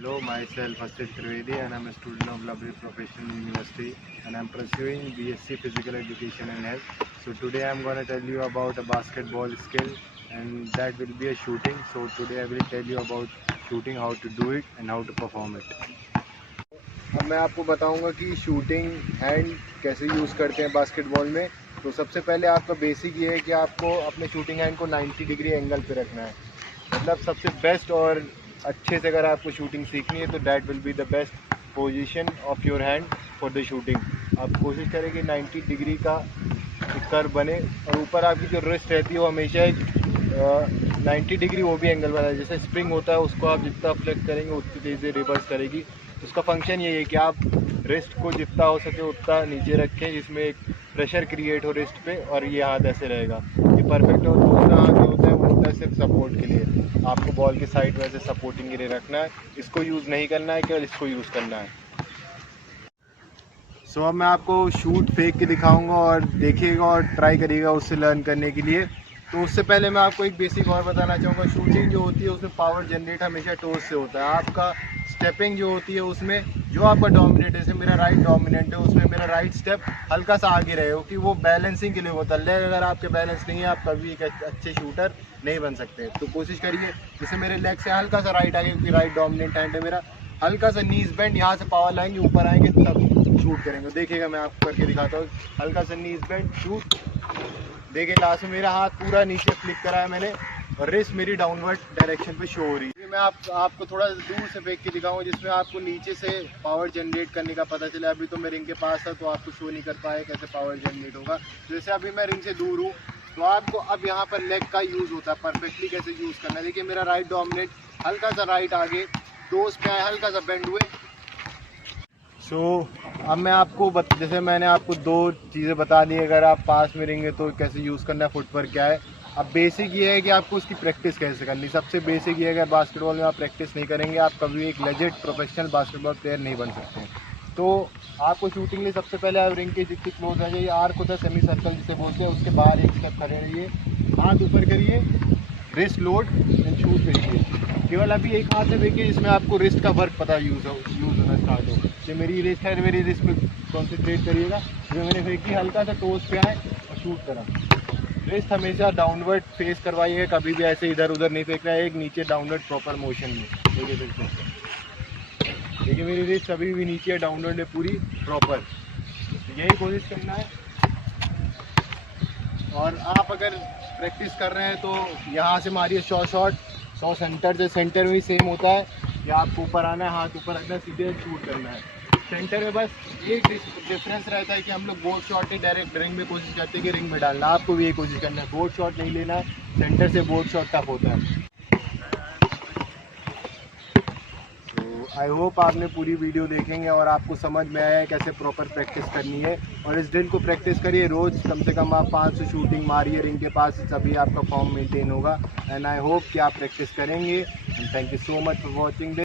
Hello, myself Asit Trivedi and I'm a student of Lovely Professional University and I'm pursuing BSc Physical Education and Health. So today I'm going to tell you about a basketball skill and that will be a shooting. So today I will tell you about shooting, how to do it and how to perform it. अब मैं आपको बताऊंगा कि shooting hand कैसे use करते हैं basketball में। तो सबसे पहले आपका बेसिक ये है कि आपको अपने शूटिंग हैंड को 90 डिग्री एंगल पे रखना है। मतलब सबसे बेस्ट और अच्छे से अगर आपको शूटिंग सीखनी है तो that will be the best position of your hand for the shooting. आप कोशिश करें कि 90 डिग्री का कर्व बने और ऊपर आपकी जो रिस्ट रहती है वो हमेशा एक 90 डिग्री वो भी एंगल बनाए। जैसे स्प्रिंग होता है उसको आप जितना फ्लेक्ट करेंगे उतनी तेज़ी से रिवर्स करेगी। उसका फंक्शन ये है कि आप रिस्ट को जितना हो सके उतना नीचे रखें जिसमें एक प्रेशर क्रिएट हो रिस्ट पे और ये हाथ ऐसे रहेगा, ये परफेक्ट। और दूसरा हाथ जो होता है वो होता है सिर्फ सपोर्ट के लिए। आपको बॉल के साइड में से सपोर्टिंग के लिए रखना है, इसको यूज़ नहीं करना है, केवल इसको यूज़ करना है। सो अब मैं आपको शूट फेंक के दिखाऊंगा और देखिएगा और ट्राई करिएगा उससे लर्न करने के लिए। तो उससे पहले मैं आपको एक बेसिक और बताना चाहूँगा। शूटिंग जो होती है उसमें पावर जनरेट हमेशा टोस से होता है। आपका स्टेपिंग जो होती है उसमें जो आपका डोमिनेट है, जैसे मेरा राइट डोमिनेंट है, उसमें मेरा राइट स्टेप हल्का सा आगे रहे, क्योंकि वो बैलेंसिंग के लिए होता है। लेग अगर आपके बैलेंस नहीं है आप कभी एक अच्छे शूटर नहीं बन सकते। तो कोशिश करिए जैसे मेरे लेग से हल्का सा राइट आगे, क्योंकि राइट डोमिनेंट हैंड है मेरा, हल्का सा नीज बेंड, यहाँ से पावर लाएंगे ऊपर आएंगे तब शूट करेंगे। देखिएगा मैं आपको करके दिखाता हूँ। हल्का सा नीज बेंड शूट, देखिए लास्ट में मेरा हाथ पूरा नीचे फ्लिक करा है मैंने और रिस्ट मेरी डाउनवर्ड डायरेक्शन पे शो हो रही है। मैं आपको थोड़ा दूर से फेंक के दिखाऊंगा जिसमें आपको नीचे से पावर जनरेट करने का पता चला। अभी तो मैं रिंग के पास था तो आपको शो नहीं कर पाया कैसे पावर जनरेट होगा। जैसे अभी मैं रिंग से दूर हूँ तो आपको अब यहाँ पर लेग का यूज़ होता है, परफेक्टली कैसे यूज़ करना है। देखिए मेरा राइट डोमिनेट, हल्का सा राइट आगे, टोस पे आए, हल्का सा बेंड हुए। सो अब मैं आपको जैसे मैंने आपको दो चीज़ें बता दी, अगर आप पास में रहेंगे तो कैसे यूज़ करना है, फुटवर्क क्या है। अब बेसिक ये है कि आपको उसकी प्रैक्टिस कैसे करनी। सबसे बेसिक ये है, अगर बास्केटबॉल में आप प्रैक्टिस नहीं करेंगे आप कभी एक लेजेंड प्रोफेशनल बास्केटबॉल प्लेयर नहीं बन सकते। तो आपको शूटिंग लिए सबसे पहले आप रिंग के जितनी क्लोज आ जाइए, आर्क होता है सेमी सर्कल जिसे बोलते हैं, उसके बाहर एक स्टेप खड़े रहिए, हाथ ऊपर करिए, रिस्ट लोड एंड शूट करिए। केवल अभी एक हाथ से देखिए जिसमें आपको रिस्ट का वर्क पता यूज़ होना स्टार्ट हो। जो मेरी रिस्ट है, मेरी रिस्ट पे कॉन्सेंट्रेट करिएगा। जो मैंने फेंकी हल्का सा टोस पे आए और शूट करा। रिस्ट हमेशा डाउनवर्ड फेस करवाइएगा, कभी भी ऐसे इधर उधर नहीं फेंकना है, एक नीचे डाउनवर्ड प्रॉपर मोशन में। देखिए मेरी रिस्ट कभी भी नीचे डाउनवर्ड है पूरी प्रॉपर, यही कोशिश करना है। और आप अगर प्रैक्टिस कर रहे हैं तो यहाँ से मारिए 100 शॉट, 100 सेंटर से, सेंटर में भी सेम होता है कि आपको ऊपर आना है, हाथ ऊपर रखना है, सीधे शूट करना है। सेंटर में बस एक डिफरेंस रहता है कि हम लोग बोर्ड शॉट नहीं डायरेक्ट रिंग में कोशिश करते हैं कि रिंग में डालना। आपको भी यही कोशिश करना है, बोर्ड शॉट नहीं लेना है, सेंटर से बोर्ड शॉट टफ होता है। आई होप आपने पूरी वीडियो देखेंगे और आपको समझ में आया है कैसे प्रॉपर प्रैक्टिस करनी है। और इस ड्रिल को प्रैक्टिस करिए रोज़, कम से कम आप 500 शूटिंग मारिए रिंग के पास, तभी आपका फॉर्म मेंटेन होगा। एंड आई होप कि आप प्रैक्टिस करेंगे। And thank you so much for watching this.